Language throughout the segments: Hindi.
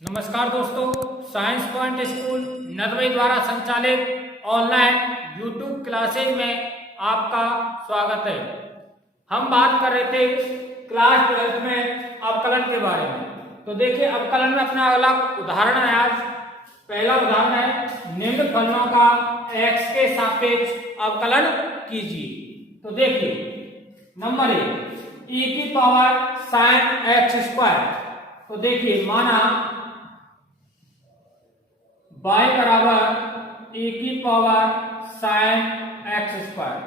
नमस्कार दोस्तों, साइंस पॉइंट स्कूल नरवई द्वारा संचालित ऑनलाइन यूट्यूब क्लासेज में आपका स्वागत है। हम बात कर रहे थे क्लास 12 में अवकलन के बारे में। तो देखिए, अवकलन में अपना अगला उदाहरण है। आज पहला उदाहरण है, निम्न फलनों का x के सापेक्ष अवकलन कीजिए। तो देखिए, नंबर 1 e की पावर sin x स्क्वायर। तो देखिए, माना y बराबर e की पावर sin x स्क्वायर,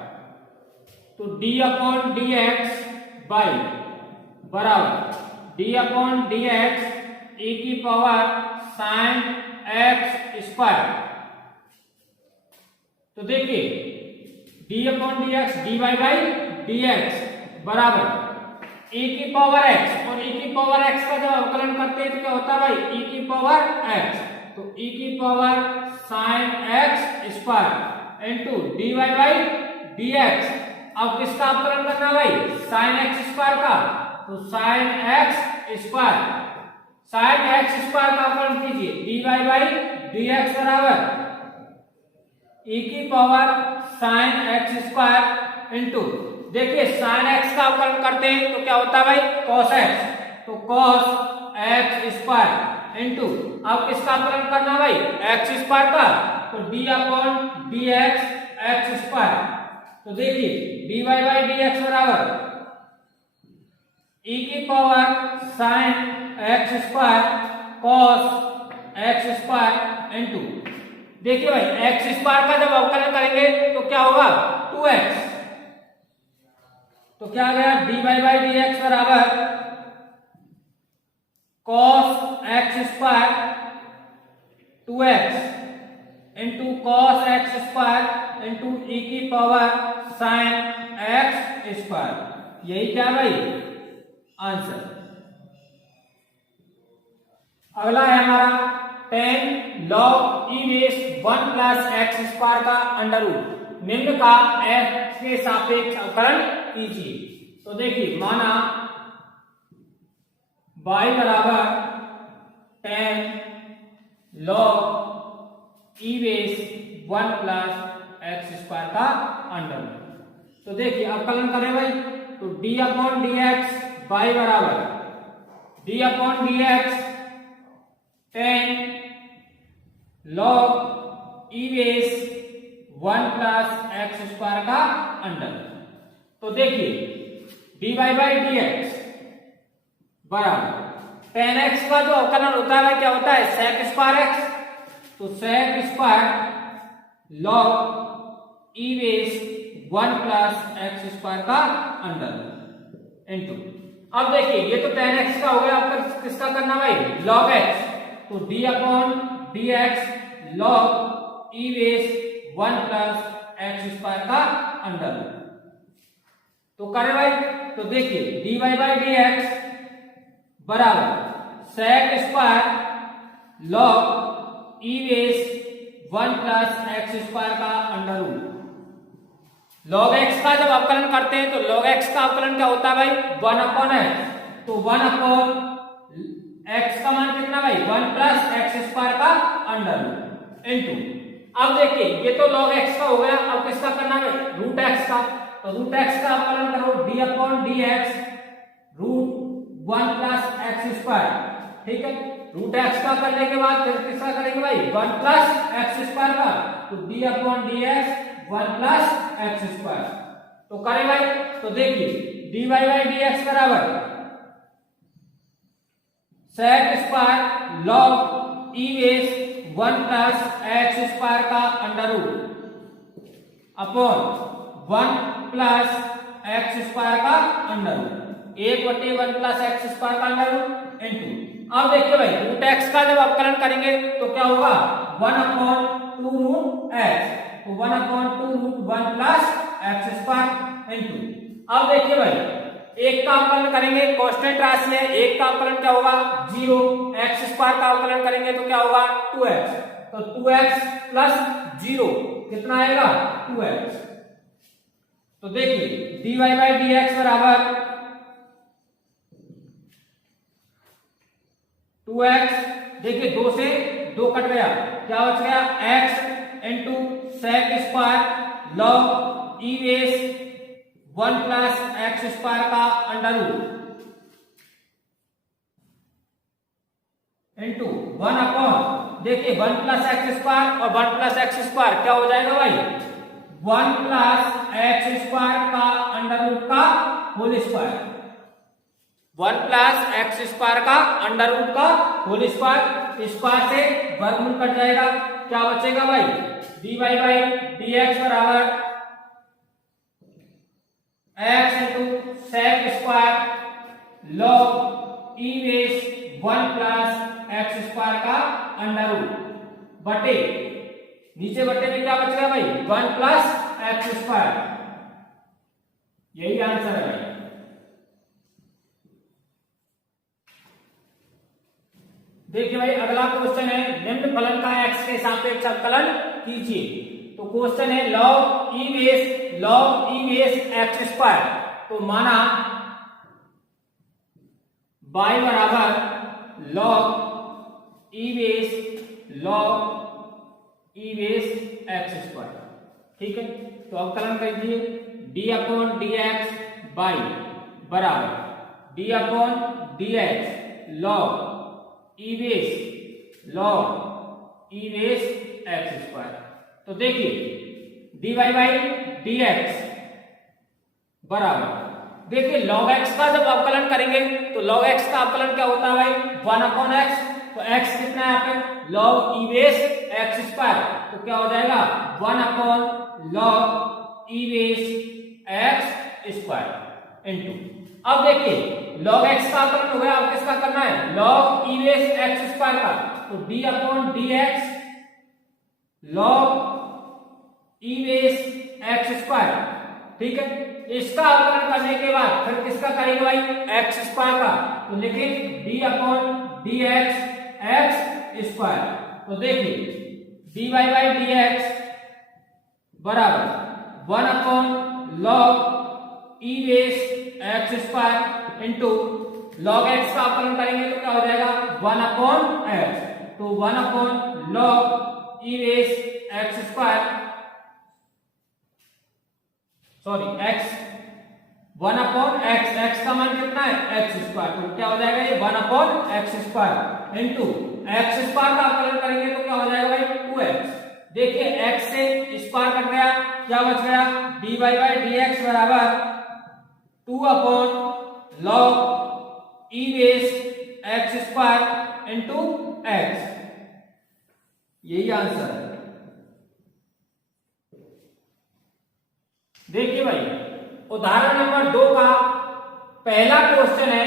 तो d upon D x by बराबर d upon D x e की पावर sin x स्क्वायर। तो देखिए, d upon D x d y by D x बराबर e की पावर x, और e की पावर x का जब अवकलन करते हैं तो क्या होता है भाई, e की पावर x, तो e की power sin x square into d y by D x. अब किसका अवकलन करना भाई, sin x स्क्वायर का, तो sin x square, sin x square का अवकलन कीजिए, d y by D x बराबर e की power sin x square into, देखिए sin x का अवकलन करते हैं तो क्या होता है भाई, cos x, तो cos x स्क्वायर इंटू, अब किसका अवकलन करना भाई, x स्क्वायर का, तो d upon D x x square. तो देखिए, dy बाई डी एक्स बराबर e की power sin x square cos x square into, देखिए भाई x स्क्वायर का जब अवकलन करेंगे तो क्या होगा, 2x, तो क्या आ गया, dy बाई डी एक्स बराबर cos x square 2x into cos x square into e की पावर sin x स्क्वायर। यही क्या भाई आंसर। अगला है हमारा 10 log e base 1 plus x square का अंडर रूट, निम्न का x के सापेक्ष अवकलन कीजिए। तो देखिए, माना y बराबर 10 log e base 1 plus x square का अंडर रूट। तो देखिए, अवकलन करें भाई, तो d upon D x y बराबर d upon D x 10 log e base 1 plus x square का अंडर। तो देखिए, dy बाई डी एक्स बराबर 10x का जो अवकलन होता है क्या होता है, sec स्क्वायर x, तो sec square log e base 1 plus x square का अंडर इंटू, अब देखिए ये तो 10x का हो गया, अब किसका करना भाई, log x, तो d upon D x log e base 1 plus x square का अंडर। तो करें भाई, तो देखिए dy बाई डी एक्स बराबर sec square log e base 1 plus x square का अंडर रूट। log x का जब अवकलन करते हैं तो log x का अवकलन क्या होता है भाई, 1 अपॉन x, तो 1 अपॉन x का मान कितना भाई, 1 प्लस एक्स स्क्वायर का अंडर रूट इंटू, अब देखिए ये तो log x का हो गया, अब किसका करना है, रूट x का, तो रूट x का अवकलन करो d upon D x root 1 plus x square, ठीक है। रूट एक्स का करने के बाद फिर किसका करेंगे भाई, 1 प्लस एक्स स्क्वायर का, तो d upon D X 1 plus x square. तो करें भाई, तो देखिए dy बाई डी एक्स बराबर sec square log e base 1 plus x square का under root upon 1 plus x square का under root, 1/1 plus x square का अंडर रूट इंटू, अब देखिए भाई रूट एक्स का जब अवकलन करेंगे तो क्या होगा, 1 अपॉन 2 रूट एक्स, तो 1 upon 2 root 1 plus x square into, अब देखिए भाई एक का अवकलन करेंगे, कांस्टेंट राशि है, एक का अवकलन क्या होगा 0, एक्स स्क्वायर का अवकलन करेंगे तो क्या होगा 2x, तो 2x प्लस 0 कितना आएगा 2x। तो देखिए dy बाई डी एक्स बराबर 2x देखिए 2 से 2 कट गया, क्या बच गया x into sec square log e base 1 plus x square का अंडर रूट इंटू 1 अपॉन, देखिए 1 प्लस एक्स स्क्वायर और 1 प्लस एक्स स्क्वायर क्या हो जाएगा भाई 1 प्लस एक्स स्क्वायर का अंडर रूट का whole square, 1 plus x square का अंडर रूट का होल स्क्वायर, स्क्वायर से वर्गमूल कट जाएगा, क्या बचेगा भाई dy बाई dx बराबर x into sec square log e base 1 plus x square का अंडर रूट बटे, नीचे बटे में क्या बच गया भाई 1 प्लस एक्स स्क्वायर, यही आंसर है भाई। देखिए भाई अगला क्वेश्चन है निम्न फलन का x के सापेक्ष अवकलन कीजिए। तो क्वेश्चन है log e base x square, तो माना y बराबर log e base x square, ठीक है। तो अवकलन कीजिए d upon D x by बराबर d upon D x log ई बेस एक्स स्क्वायर। तो देखिए dy बाई डी एक्स बराबर, देखिए log x का जब अवकलन करेंगे तो log x का अवकलन क्या होता है भाई 1 अपॉन x, तो x कितना है यहाँ पे log ई बेस एक्स स्क्वायर, तो क्या हो जाएगा 1 अपॉन log ई बेस एक्स स्क्वायर इंटू, अब देखिए log x का अवकलन हो गया, अब किसका करना है log ई बेस एक्स स्क्वायर का, तो d upon D x log ई बेस एक्स स्क्वायर, ठीक है। इसका अवकलन करने के बाद फिर किसका करेंगे भाई एक्स स्क्वायर का, तो लिखिए d upon D x square. तो देखिए dy बाई डी एक्स बराबर 1 अपॉन log ई base x square into log x का अवकलन करेंगे तो क्या हो जाएगा 1 अपॉन x, तो 1 अपॉन log ई base x square, sorry x 1 upon x का मान कितना है एक्स स्क्वायर, तो क्या हो जाएगा ये 1 upon x square into x square का अवकलन करेंगे तो क्या हो जाएगा भाई 2x। देखिए x से स्क्वायर कट गया, क्या बच गया dy बाई डी एक्स बराबर 2 अपॉन log ई base x square into x, यही आंसर है। देखिए भाई उदाहरण नंबर 2 का पहला क्वेश्चन है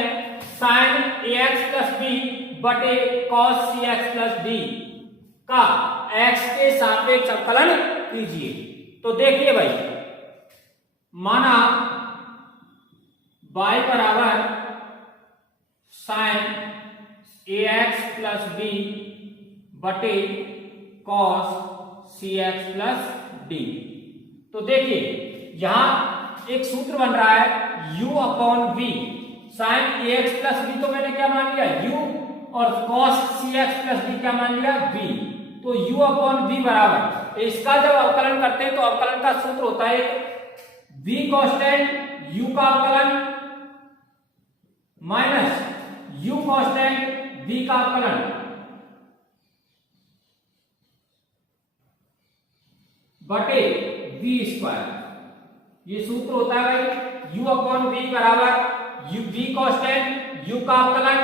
sin ax प्लस b बटे cos cx प्लस d का x के सापेक्ष अवकलन कीजिए। तो देखिए भाई माना y बराबर sin ax प्लस b बटे cos cx प्लस d। तो देखिए यहां एक सूत्र बन रहा है u upon v, sin ax plus b तो मैंने क्या मान लिया u, और cos cx प्लस d क्या मान लिया v, तो u अपॉन v बराबर, इसका जब अवकलन करते हैं तो अवकलन का सूत्र होता है v कांस्टेंट u का अवकलन माइनस u कांस्टेंट v का अवकलन बटे v स्क्वायर, ये सूत्र होता है भाई u अपॉन v बराबर v कांस्टेंट u का अवकलन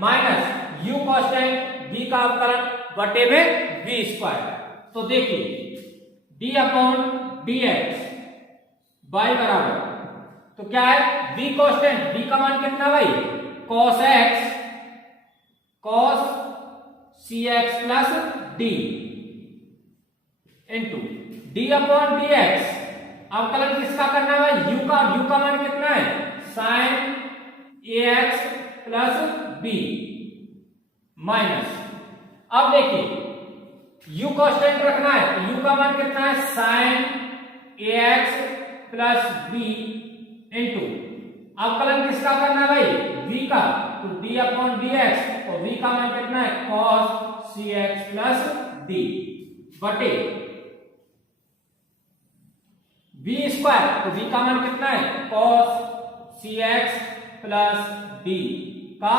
माइनस u कांस्टेंट v का अवकलन बटे में v स्क्वायर। तो देखिए d upon D x by बराबर, तो क्या है v कांस्टेंट, v का मान कितना भाई cos cx plus d into d upon D x, अवकलन किसका करना है भाई u का मान कितना है sin ax plus b minus, अब देखिए u कांस्टेंट रखना है तो u का मान कितना है sin ax plus b into अवकलन किसका करना है भाई, v का, तो d अपॉन dx, और v का मान कितना है cos cx प्लस d बटे v स्क्वायर, तो v का मान कितना है cos cx प्लस d का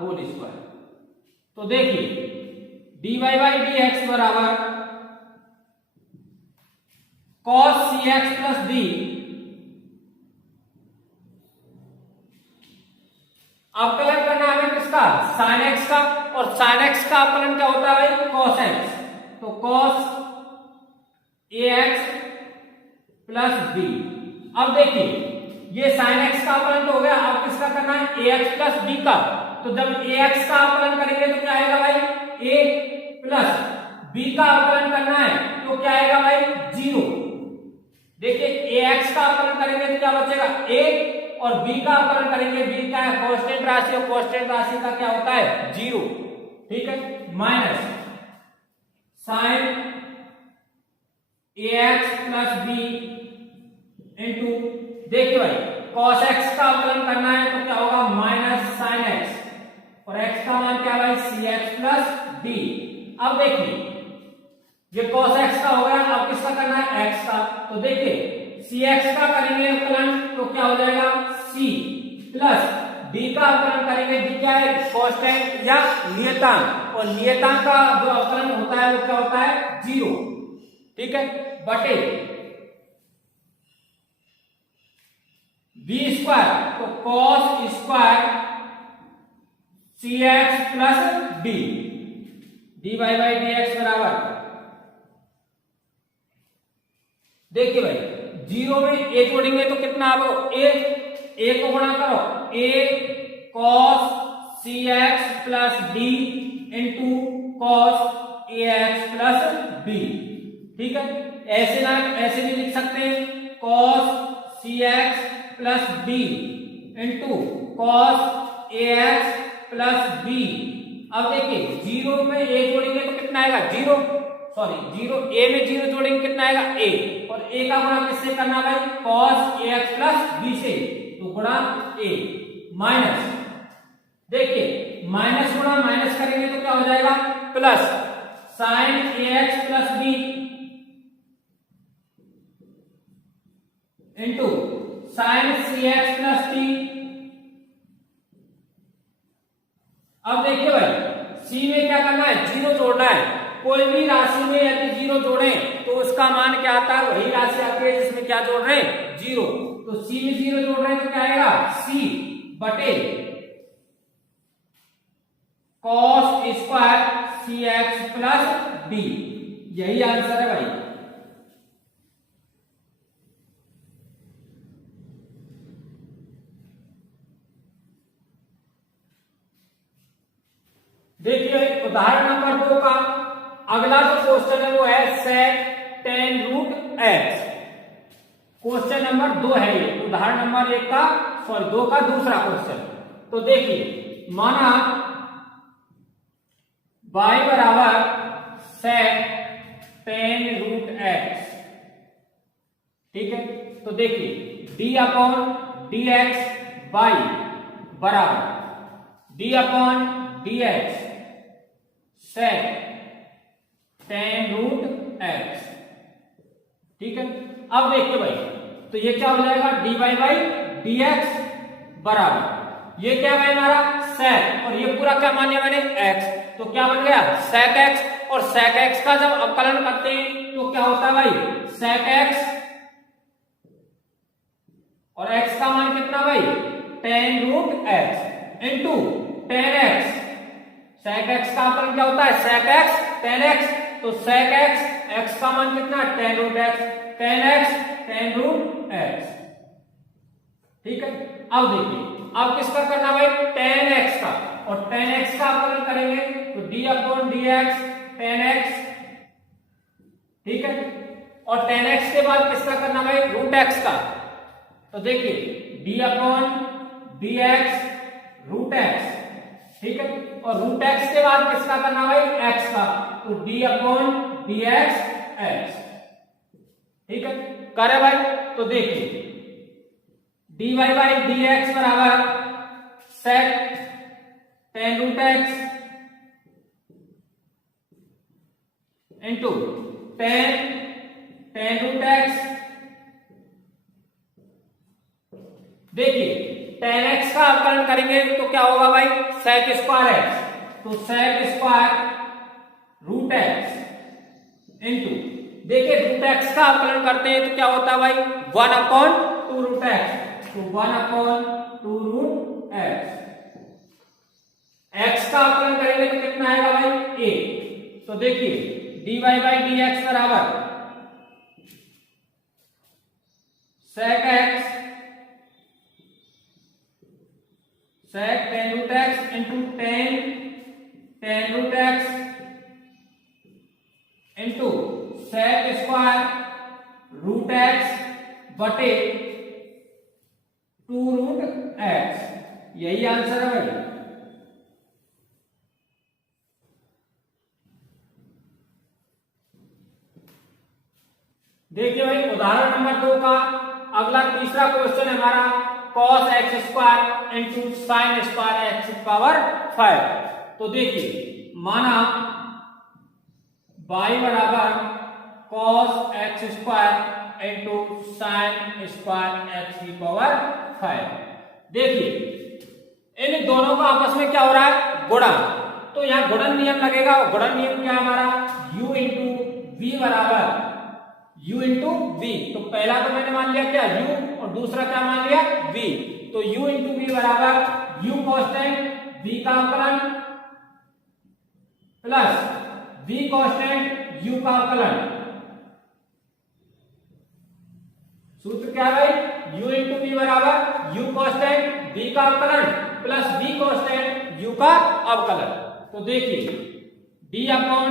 होल स्क्वायर। तो देखिए dy बाई dx बराबर cos cx प्लस d, अवकलन करना है किसका, sin x का, और sin x का अवकलन क्या होता है भाई cos x, तो cos ax प्लस b। अब देखिए ये sin x का अवकलन तो हो गया, अब किसका करना है ax प्लस b का, तो जब ax का अवकलन करेंगे तो क्या आएगा भाई a प्लस b का अवकलन करना है तो क्या आएगा भाई 0। देखिए ax का अवकलन करेंगे तो क्या बचेगा a, और b का अवकलन करेंगे, b क्या है कांस्टेंट राशि, और कांस्टेंट राशि का क्या होता है 0, ठीक है, minus sin ax plus b into, देखिए भाई cos x का अवकलन करना है तो क्या होगा माइनस sin x, और x का मान क्या है भाई cx प्लस d। अब देखिए ये cos x का हो गया, अब किसका करना है x का, तो देखिए cx का करेंगे अवकलन तो क्या हो जाएगा c प्लस d का अवकलन करेंगे, d क्या है कांस्टेंट या नियतांक, और नियतांक का जो अवकलन होता है वो क्या होता है 0, ठीक है, बटे v स्क्वायर, तो cos square cx plus d, dy by dx बराबर, देखिए भाई 0 में a जोड़ेंगे तो कितना आ a को गुणा करो a cos cx plus d into cos ax plus b, ठीक है, ऐसे ना ऐसे भी लिख सकते हैं cos cx plus d into cos ax plus b। अब देखिए 0 में a जोड़ेंगे तो कितना आएगा 0, सॉरी 0 a में 0 जोड़ेंगे कितना आएगा a, और a का गुणा किससे करना भाई cos ax प्लस b से, तो गुणा a माइनस, देखिए माइनस गुणा माइनस करेंगे तो क्या हो जाएगा plus sin ax plus b into sin cx plus t। अब देखिए भाई c में क्या करना है 0 जोड़ना है, कोई भी राशि में यदि 0 जोड़ें तो उसका मान क्या आता है वही राशि आती है जिसमें क्या जोड़ रहे हैं 0, तो c में 0 जोड़ रहे हैं तो क्या आएगा c बटे cos square cx plus d, यही आंसर है भाई। देखिए उदाहरण नंबर 2 का अगला जो क्वेश्चन है वो है sec tan root x, question number 2 है ये, उदाहरण नंबर 1 का सॉरी 2 का दूसरा क्वेश्चन। तो देखिए माना y बराबर sec tan रूट x, ठीक है, तो देखिए d अपॉन dx y बराबर d upon dx sec tan root x, ठीक है। अब देखिए भाई तो ये क्या हो जाएगा dy बाई dx बराबर, ये क्या है हमारा sec, और ये पूरा क्या मान लिया मैंने x, तो क्या बन गया sec x, और sec x का जब अवकलन करते हैं तो क्या होता है भाई sec x, और x का मान कितना भाई tan root x into tan x, sec x का अवकलन क्या होता है sec x tan x, तो sec x x का मान कितना tan root x, tan x tan root x, ठीक है। अब देखिए अब किसका करना भाई tan x का, और tan x का अवकलन करेंगे तो d upon dx tan x, ठीक है, और tan x के बाद किसका करना भाई रूट x का, तो देखिए d upon dx root x, ठीक है, और रूट x के बाद किसका करना भाई x का, तो d अपॉन dx x, ठीक है, करे भाई। तो देखिए dy बाई dx बराबर sec tan root x into tan root x। देखिए tan x का अवकलन करेंगे तो क्या होगा भाई, sec स्क्वायर x, तो sec square root x into, देखिए रूट x का अवकलन करते हैं तो क्या होता है भाई, 1/2 रूट x, तो 1/2 रूट x। x का अवकलन करेंगे तो कितना आएगा भाई, a। तो देखिए dy बाई dx बराबर sec x sec tan root x into tan root x into sec square root x बटे 2 रूट x। यही आंसर है भाई। देखिए भाई उदाहरण नंबर 2 का अगला तीसरा क्वेश्चन है हमारा, cos x square into sine square x power 5। तो देखिए माना y बराबर cos x square into sine square x की पावर 5। देखिए इन दोनों का आपस में क्या हो रहा है, गुणन। तो यहां गुणन नियम लगेगा। गुणन नियम क्या हमारा, u इंटू v बराबर u इंटू v। तो पहला तो मैंने मान लिया क्या, u, और दूसरा क्या मान लिया, v। तो u इंटू v बराबर u कांस्टेंट v का अवकलन प्लस v कांस्टेंट u का अवकलन। सूत्र क्या है भाई, u इंटू v बराबर u कांस्टेंट v का अवकलन प्लस v कांस्टेंट u का अवकलन। तो देखिए d अपॉन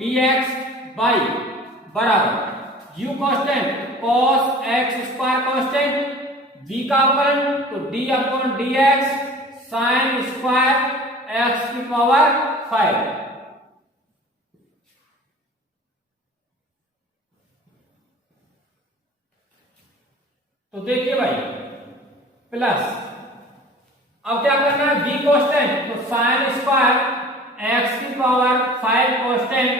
dx बाई बराबर u constant cos x square constant v का अवकलन, तो d upon dx sin square x की पावर 5। तो देखिए भाई प्लस अब क्या करना है, v कांस्टेंट, तो sin स्क्वायर x की पावर 5 कांस्टेंट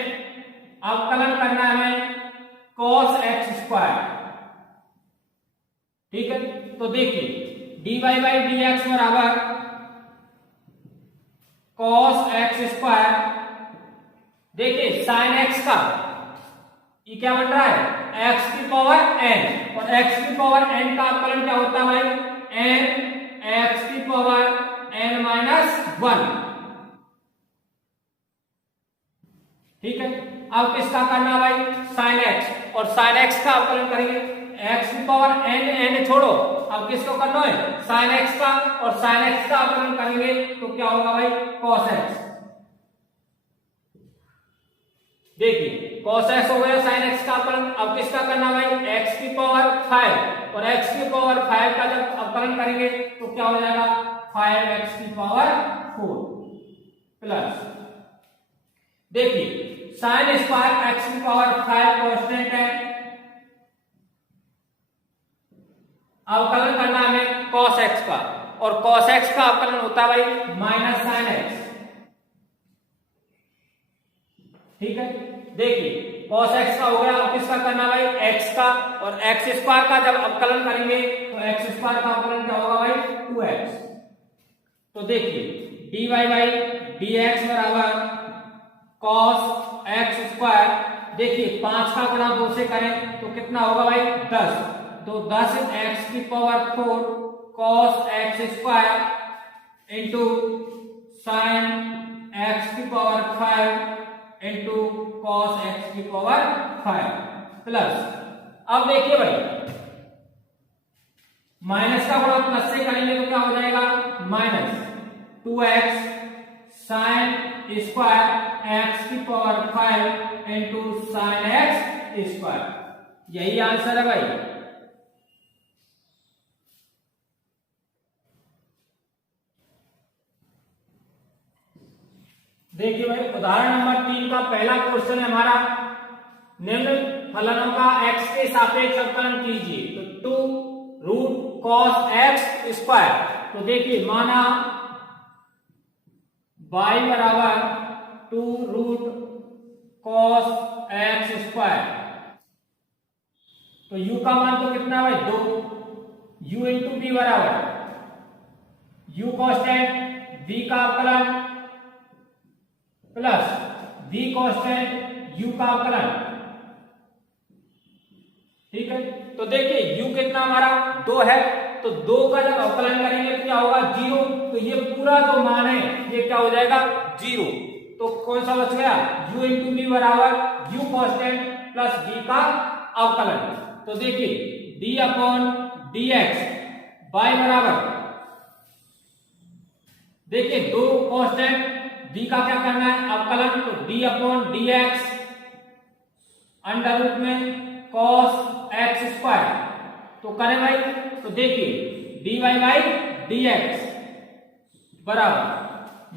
अवकलन करना है हमें cos x स्क्वायर। ठीक है, तो देखिए dy बाई dx बराबर cos x स्क्वायर, देखिए sin x का ये क्या बन रहा है, x की पावर n, और x की पावर n का अवकलन क्या होता है भाई, n x की पावर n माइनस 1। ठीक है, अब किसका करना भाई, sin x, और sin x का अवकलन करेंगे, x की पावर n छोड़ो, अब किसको करना है, sin x का, और sin x का अवकलन करेंगे तो क्या होगा भाई, cos x। देखिए cos x हो गया sin x का अवकलन, अब किसका करना भाई, x की पावर 5, और x की पावर 5 का जब अवकलन करेंगे तो क्या हो जाएगा, 5x की पावर 4 प्लस, देखिए sin स्क्वायर x की पावर 5 कांस्टेंट है, अवकलन करना हमें cos x का, और cos x का अवकलन होता है भाई माइनस sin x। ठीक है, देखिए cos x का हो गया, अब किसका करना भाई, x का, और x स्क्वायर का जब अवकलन करेंगे तो x स्क्वायर का अवकलन क्या होगा भाई, 2x। तो देखिए dy बाई dx बराबर cos x स्क्वायर, देखिए 5 का गुणा 2 से करें तो कितना होगा भाई, 10, तो 10x की power 4 cos x square into sine x की पावर 5 इंटू cos x की पावर 5 प्लस, अब देखिए भाई माइनस का गुणा प्लस से करेंगे तो क्या हो जाएगा, minus 2x sine square x की power 5 into sine x square. यही आंसर है भाई। देखिए भाई उदाहरण नंबर 3 का पहला क्वेश्चन है हमारा, निम्न फलनों का x के सापेक्ष अवकलन कीजिए। तो 2 रूट cos x स्क्वायर। तो देखिए माना y बराबर 2 रूट cos x स्क्वायर, तो u का मान तो कितना है भाई 2, u इंटू बी बराबर u कांस्टेंट v का अवकलन प्लस v कांस्टेंट u का अवकलन। ठीक है, तो देखिए u कितना हमारा 2 है, तो 2 का जब अवकलन करेंगे तो क्या होगा 0, तो ये पूरा जो मान है ये क्या हो जाएगा 0। तो कौन सा बच गया u इंटू बी बराबर u कांस्टेंट प्लस v का अवकलन। तो देखिए d अपॉन dx y बराबर, देखिए 2 कांस्टेंट v का क्या करना है अवकलन, तो d upon dx under root में cos x स्क्वायर। तो करें भाई, तो देखिए dy बाई dx बराबर,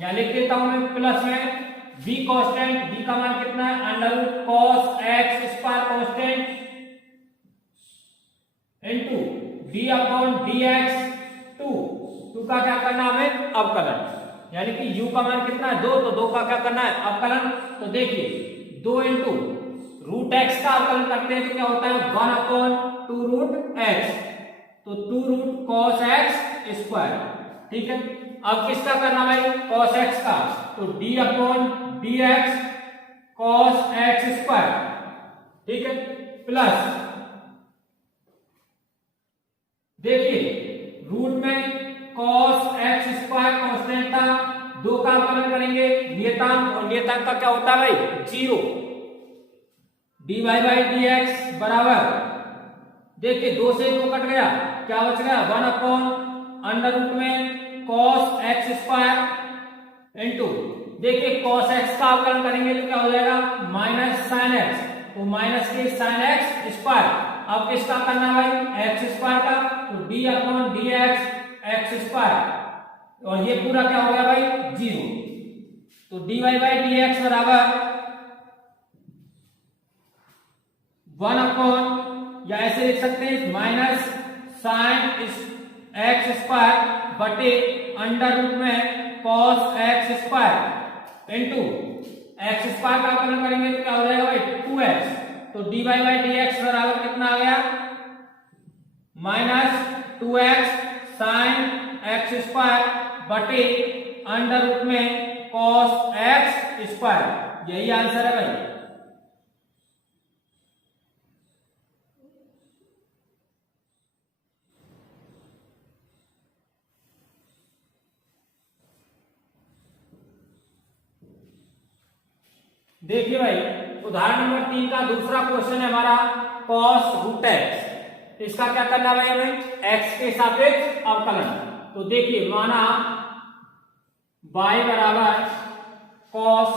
यहां लिख देता हूं मैं प्लस में v कांस्टेंट, v का मान कितना है under root cos x square constant into d upon dx 2 का क्या करना हमें अवकलन, यानी कि u का मान कितना है 2, तो 2 का क्या करना है अवकलन। तो देखिए 2 इंटू रूट x का अवकलन करते हैं तो क्या होता है 1 अपॉन 2 रूट x, तो 2 रूट cos x स्क्वायर। ठीक है, अब किसका करना भाई cos x का, तो d upon dx cos x square. ठीक है, प्लस देखिए रूट में cos x स्क्वायर कांस्टेंट था, 2 का अवकलन करेंगे नियतांक, और नियतांक का क्या होता है भाई 0। dy बाई dx बराबर, देखिए 2 से 2 कट गया, क्या बच गया 1 अपॉन अंडर रूट में cos x स्क्वायर इनटू, देखिए cos x का अवकलन करेंगे तो क्या हो जाएगा माइनस sin x, तो माइनस के sin x स्क्वायर। अब किसका करना है भाई x स्क्वायर का, तो d upon dx x square, और ये पूरा क्या हो गया भाई 0। तो dy बाई dx बराबर 1 अपॉन, या ऐसे लिख सकते हैं माइनस साइन x स्क्वायर बटे अंडर रूट में cos x square into x square का अवकलन करेंगे तो क्या हो जाएगा भाई 2x। तो dy बाई dx बराबर कितना आ गया minus 2x sine x square बटे अंडर रूट में cos x स्क्वायर। यही आंसर है भाई। देखिए भाई उदाहरण नंबर 3 का दूसरा क्वेश्चन है हमारा cos रूट x, इसका क्या करना है भाई हमें x के सापेक्ष अवकलन। तो देखिए माना y बराबर cos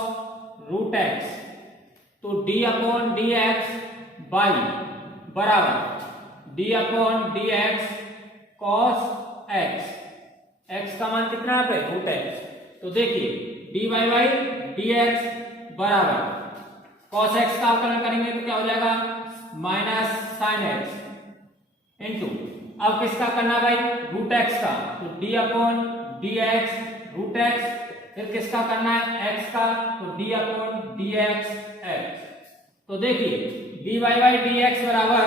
रूट x, तो d अपॉन dx y बराबर d upon dx cos x, x का मान कितना है रूट x। तो देखिए dy बाई dx बराबर cos x का अवकलन करेंगे तो क्या हो जाएगा माइनस sin x इनटू, अब किसका करना भाई रूट x का, तो d upon dx root x, फिर किसका करना है x का, तो d अपॉन dx x। तो देखिए dy बाई dx बराबर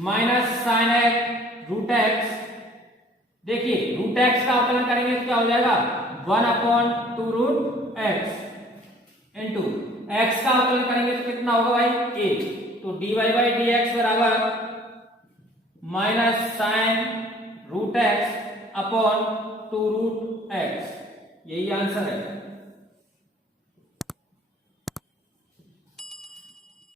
minus sin x root x, देखिए रूट x का अवकलन करेंगे तो क्या हो जाएगा 1 upon 2 root x into x का अवकलन करेंगे तो कितना होगा भाई a। तो dy बाई dx बराबर minus sine root x upon 2 root x, यही आंसर है।